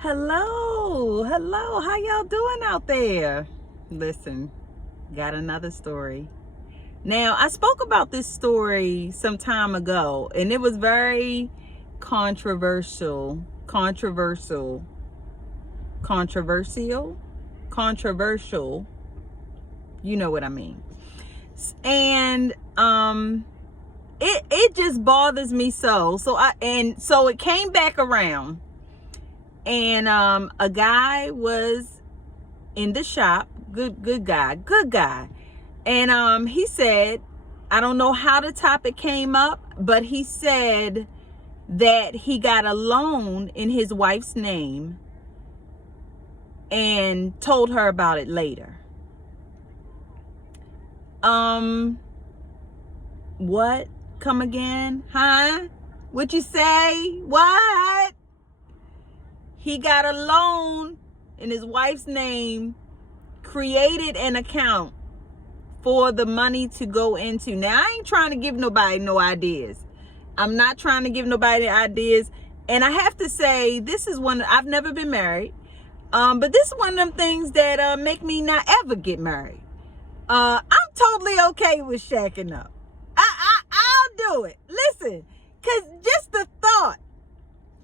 Hello, how y'all doing out there? Listen, got another story. Now, I spoke about this story some time ago, and it was very controversial. You know what I mean. And it just bothers me so. So it came back around. And a guy was in the shop, good guy. And he said, I don't know how the topic came up, but he said that he got a loan in his wife's name and told her about it later. What? Come again? Huh? What you say? What? He got a loan in his wife's name, created an account for the money to go into. Now, I ain't trying to give nobody no ideas. I'm not trying to give nobody ideas. And I have to say, this is one, I've never been married. But this is one of them things that make me not ever get married. I'm totally okay with shacking up. I'll do it. Listen, because just the thought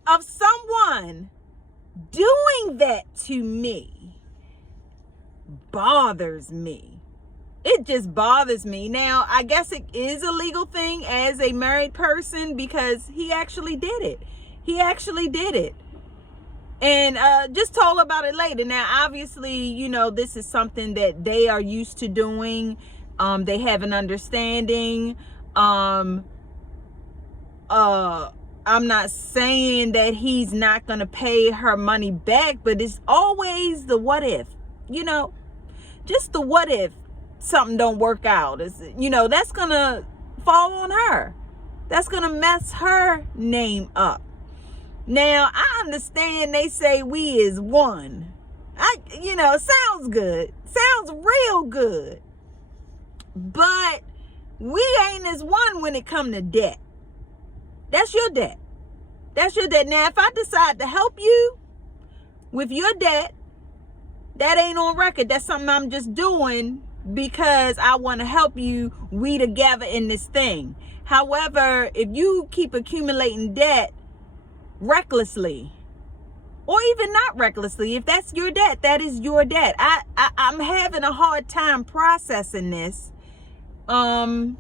of someone doing that to me bothers me. It just bothers me. Now, I guess it is a legal thing as a married person because he actually did it. And just told about it later. Now, obviously, you know, this is something that they are used to doing. They have an understanding. I'm not saying that he's not going to pay her money back, but it's always the what if, you know, just the what if something don't work out. Is, you know, that's going to fall on her. That's going to mess her name up. Now, I understand they say we is one. You know, it sounds good. Sounds real good. But we ain't as one when it come to debt. That's your debt. That's your debt. Now, if I decide to help you with your debt, that ain't on record. That's something I'm just doing because I want to help you. We together in this thing. However, if you keep accumulating debt recklessly, or even not recklessly, if that's your debt, that is your debt. I'm having a hard time processing this on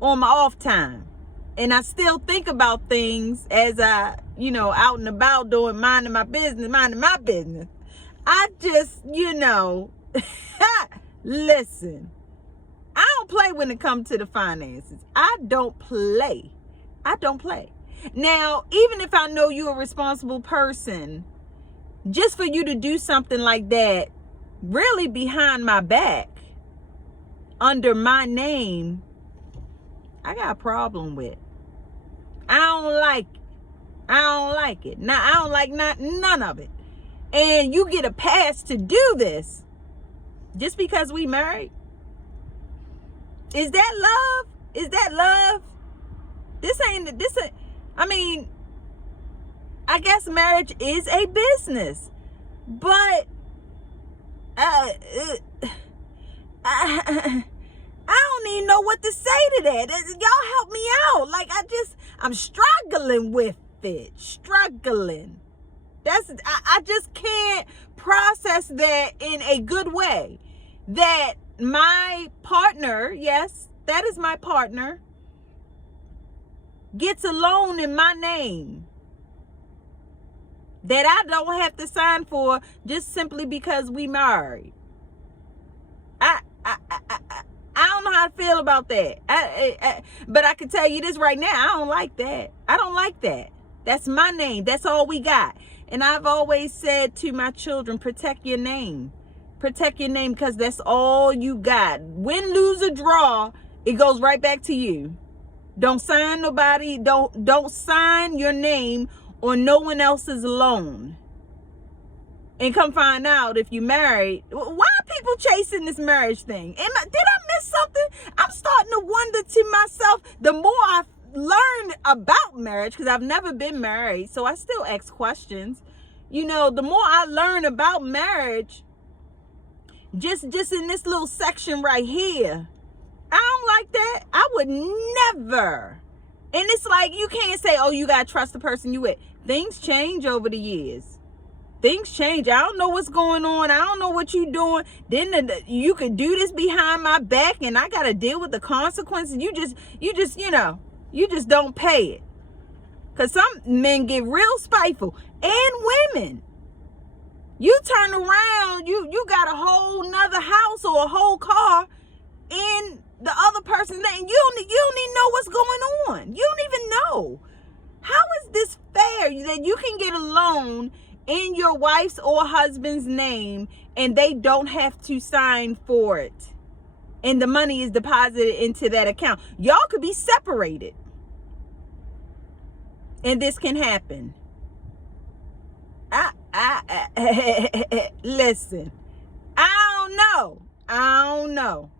my off time. And I still think about things as I, you know, out and about doing minding my business. I just, you know, listen, I don't play when it comes to the finances. I don't play. Now, even if I know you're a responsible person, just for you to do something like that, really behind my back, under my name, I got a problem with. I don't like it. Now, I don't like none of it. And you get a pass to do this just because we married? Is that love? I mean, I guess marriage is a business, but I don't even know what to say to that. Y'all help me out. Like, I'm struggling with it. I just can't process that in a good way. That my partner, yes, that is my partner, gets a loan in my name that I don't have to sign for just simply because we married. I don't know how to feel about that. But I can tell you this right now. I don't like that. That's my name. That's all we got. And I've always said to my children, protect your name. Protect your name because that's all you got. Win, lose, or draw, it goes right back to you. Don't sign nobody. Don't sign your name on no one else's loan. And come find out if you married. Why are people chasing this marriage thing? Did I miss something? I'm starting to wonder to myself, the more I learn about marriage, because I've never been married, so I still ask questions. You know, the more I learn about marriage, just in this little section right here, I don't like that. I would never. And it's like, you can't say, oh, you got to trust the person you with. Things change over the years. Things change. I don't know what's going on. I don't know what you're doing. Then you could do this behind my back and I got to deal with the consequences. You just, you know, you just don't pay it. Because some men get real spiteful. And women. You turn around, you got a whole nother house or a whole car in the other person's name. You don't even know what's going on. You don't even know. How is this fair that you can get a loan in your wife's or husband's name and they don't have to sign for it? And the money is deposited into that account. Y'all could be separated. And this can happen. Listen, I don't know.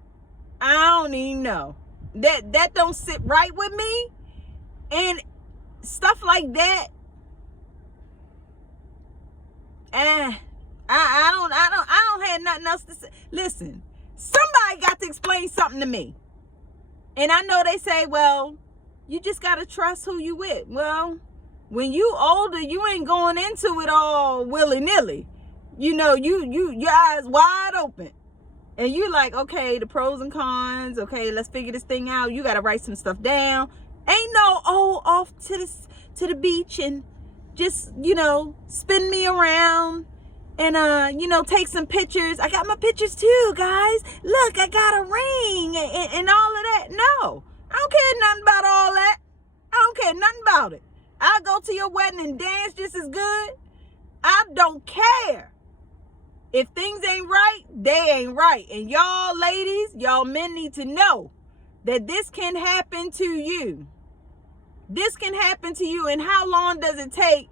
I don't even know. That don't sit right with me. And stuff like that. I don't have nothing else to say. Listen, somebody got to explain something to me. And I know they say, well, you just got to trust who you with. Well, when you older, you ain't going into it all willy-nilly. You know, your eyes wide open. And you like, okay, the pros and cons. Okay, let's figure this thing out. You got to write some stuff down. Ain't no, off to the beach and just, you know, spin me around and, you know, take some pictures. I got my pictures too, guys. Look, I got a ring and all of that. No, I don't care nothing about all that. I don't care nothing about it. I'll go to your wedding and dance just as good. I don't care. If things ain't right, they ain't right. And y'all ladies, y'all men need to know that this can happen to you. This can happen to you. And how long does it take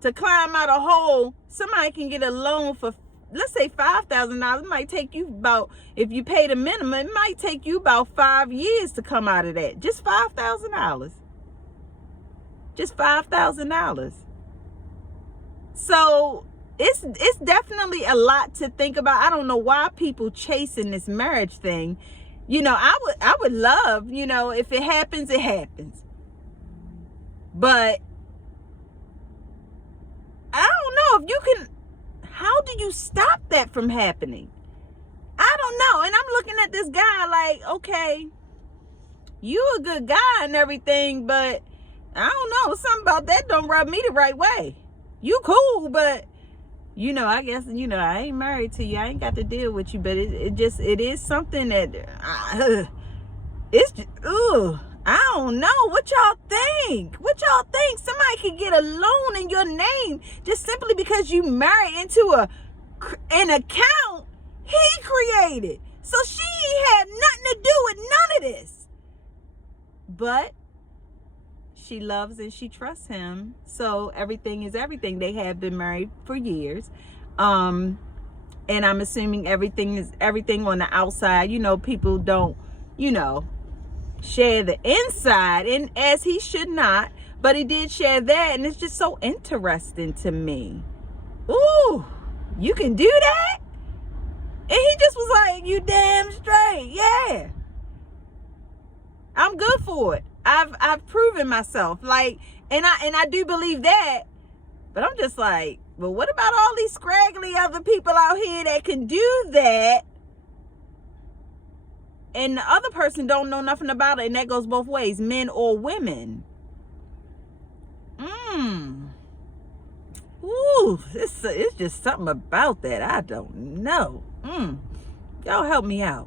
to climb out a hole? Somebody can get a loan for, let's say, $5,000. It might take you about, if you pay the minimum, it might take you about 5 years to come out of that. Just $5,000. Just $5,000. So it's definitely a lot to think about. I don't know why people chasing this marriage thing. You know, I would love, you know, if it happens, it happens. But I don't know if you can. How do you stop that from happening? I don't know. And I'm looking at this guy like, okay, you a good guy and everything, but I don't know, something about that don't rub me the right way. You cool, but you know, I guess, you know, I ain't married to you. I ain't got to deal with you, but it is something that it's just, I don't know. What y'all think? Somebody could get a loan in your name just simply because you married into an account he created. So she had nothing to do with none of this. But she loves and she trusts him. So everything is everything. They have been married for years. And I'm assuming everything is everything on the outside. You know, people don't, you know, share the inside, and as he should not, but he did share that, and it's just so interesting to me. Ooh, you can do that? And he just was like, you damn straight. Yeah, I'm good for it. I've proven myself. Like, and I do believe that, but I'm just like, well, what about all these scraggly other people out here that can do that? And the other person don't know nothing about it, and that goes both ways, men or women. Ooh, it's just something about that. I don't know. Y'all help me out.